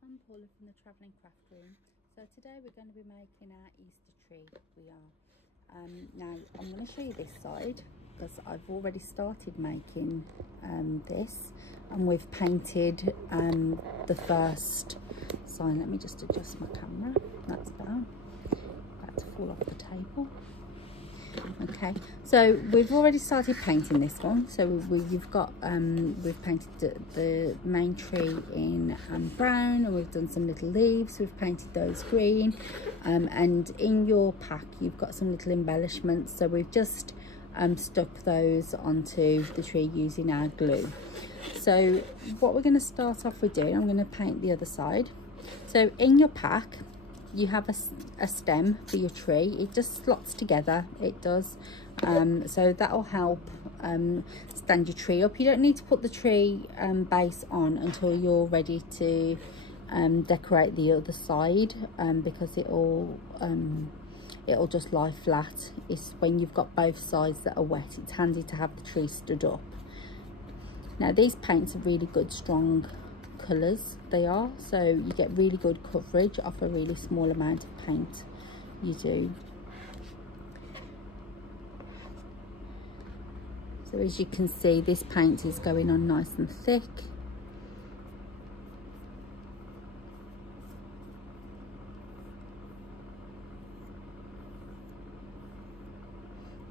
I'm Paula from the Travelling Craft Room. So today we're going to be making our Easter tree. We are. Now I'm going to show you this side because I've already started making this, and we've painted the first sign. Let me just adjust my camera. That's about to fall off the table. Okay, so we've already started painting this one. So we've painted the main tree in brown, and we've done some little leaves. We've painted those green, and in your pack you've got some little embellishments. So we've just stuck those onto the tree using our glue. So what we're going to start off with doing, I'm going to paint the other side. So in your pack you have a stem for your tree. It just slots together, it does. So that'll help stand your tree up. You don't need to put the tree base on until you're ready to decorate the other side, because it'll just lie flat. It's when you've got both sides that are wet, it's handy to have the tree stood up. Now these paints are really good, strong colours they are, so you get really good coverage off a really small amount of paint you do. So as you can see, this paint is going on nice and thick.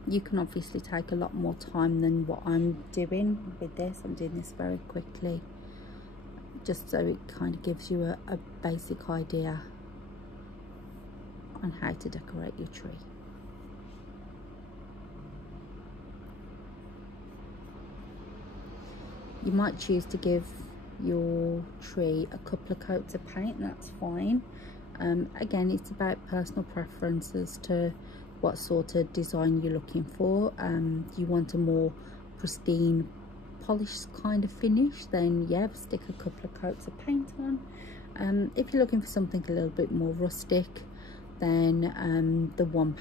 You can obviously take a lot more time than what I'm doing with this. I'm doing this very quickly, just so it kind of gives you a basic idea on how to decorate your tree. You might choose to give your tree a couple of coats of paint, that's fine. Again, it's about personal preference as to what sort of design you're looking for. You want a more pristine, polished kind of finish, then yeah, stick a couple of coats of paint on. If you're looking for something a little bit more rustic, then the one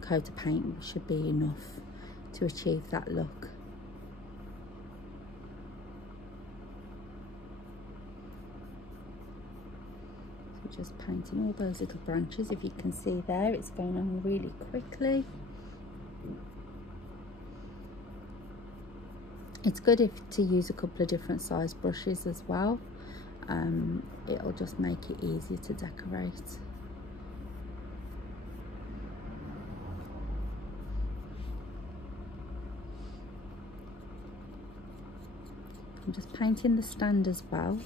coat of paint should be enough to achieve that look. So just painting all those little branches. If you can see there, it's going on really quickly. It's good to use a couple of different size brushes as well. It'll just make it easier to decorate. I'm just painting the stand as well.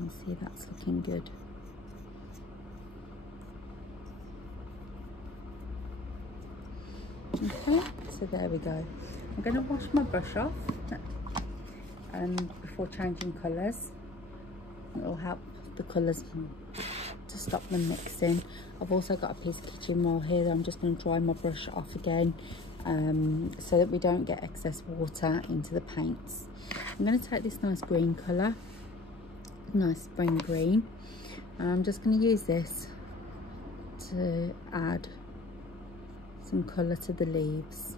You see that's looking good. Okay, so there we go. I'm going to wash my brush off before changing colours. It'll help the colours to stop them mixing. I've also got a piece of kitchen roll here that I'm just going to dry my brush off again, so that we don't get excess water into the paints. I'm going to take this nice green colour, nice spring green, and I'm just going to use this to add some colour to the leaves.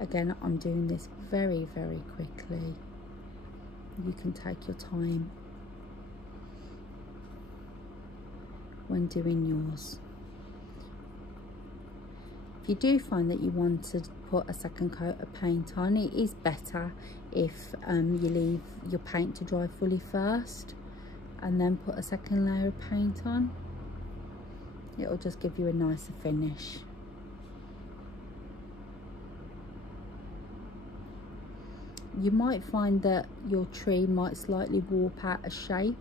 Again, I'm doing this very, very quickly. You can take your time when doing yours. If you do find that you want to put a second coat of paint on, it is better if you leave your paint to dry fully first and then put a second layer of paint on. It'll just give you a nicer finish. You might find that your tree might slightly warp out of shape,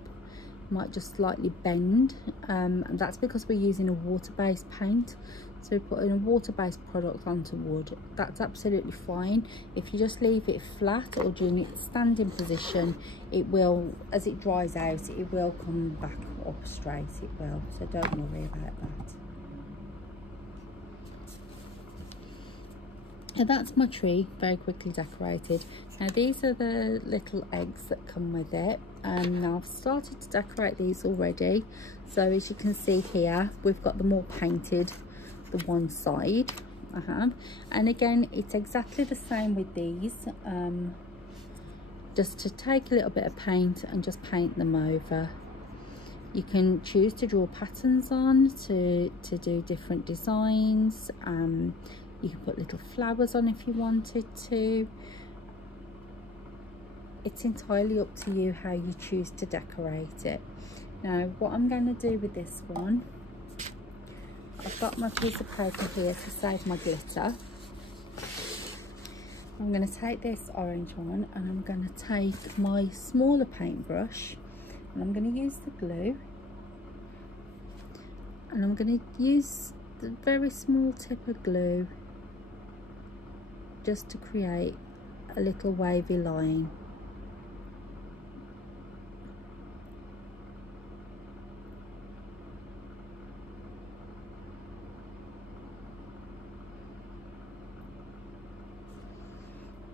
might just slightly bend, and that's because we're using a water-based paint. So putting a water-based product onto wood, that's absolutely fine. If you just leave it flat or during its standing position, it will, as it dries out, it will come back up straight, it will. So don't worry about that. And that's my tree, very quickly decorated. Now these are the little eggs that come with it. Now I've started to decorate these already. So as you can see here, we've got them all painted, the one side I have. And again, it's exactly the same with these. Just to take a little bit of paint and just paint them over. You can choose to draw patterns on to do different designs. You can put little flowers on if you wanted to. It's entirely up to you how you choose to decorate it. Now what I'm going to do with this one, I've got my piece of paper here to save my glitter. I'm going to take this orange one and I'm going to take my smaller paintbrush and I'm going to use the glue, and I'm going to use the very small tip of glue just to create a little wavy line.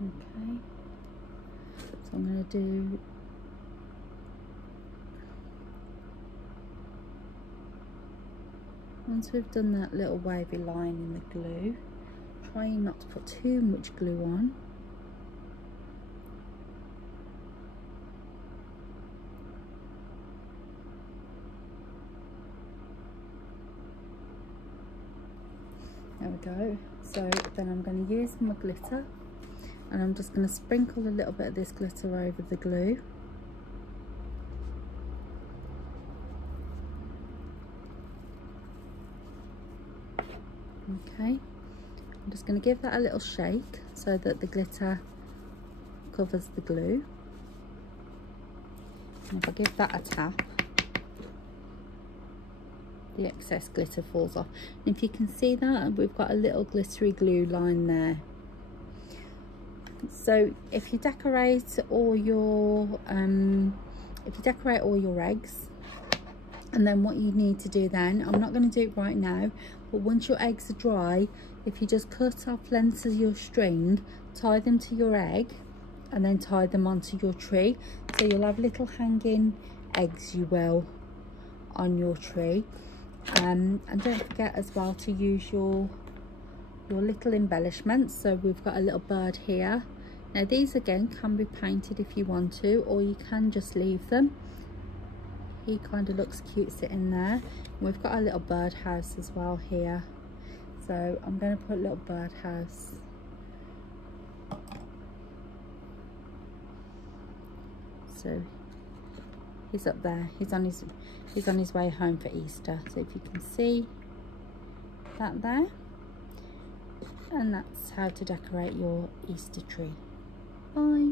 Okay, so I'm going to do once we've done that little wavy line in the glue, trying not to put too much glue on. There we go. So then I'm going to use my glitter and I'm just going to sprinkle a little bit of this glitter over the glue. Okay, I'm just going to give that a little shake so that the glitter covers the glue. And if I give that a tap, the excess glitter falls off. And if you can see that, we've got a little glittery glue line there. So if you decorate all your eggs, and then what you need to do then, I'm not going to do it right now, but once your eggs are dry, if you just cut off lengths of your string, tie them to your egg, and then tie them onto your tree, so you'll have little hanging eggs you will on your tree. And don't forget as well to use your little embellishments. So we've got a little bird here. Now these again can be painted if you want to, or you can just leave them. He kind of looks cute sitting there. We've got a little birdhouse as well here, so I'm going to put a little birdhouse. So he's up there, he's on his way home for Easter. So if you can see that there, and that's how to decorate your Easter tree. Bye.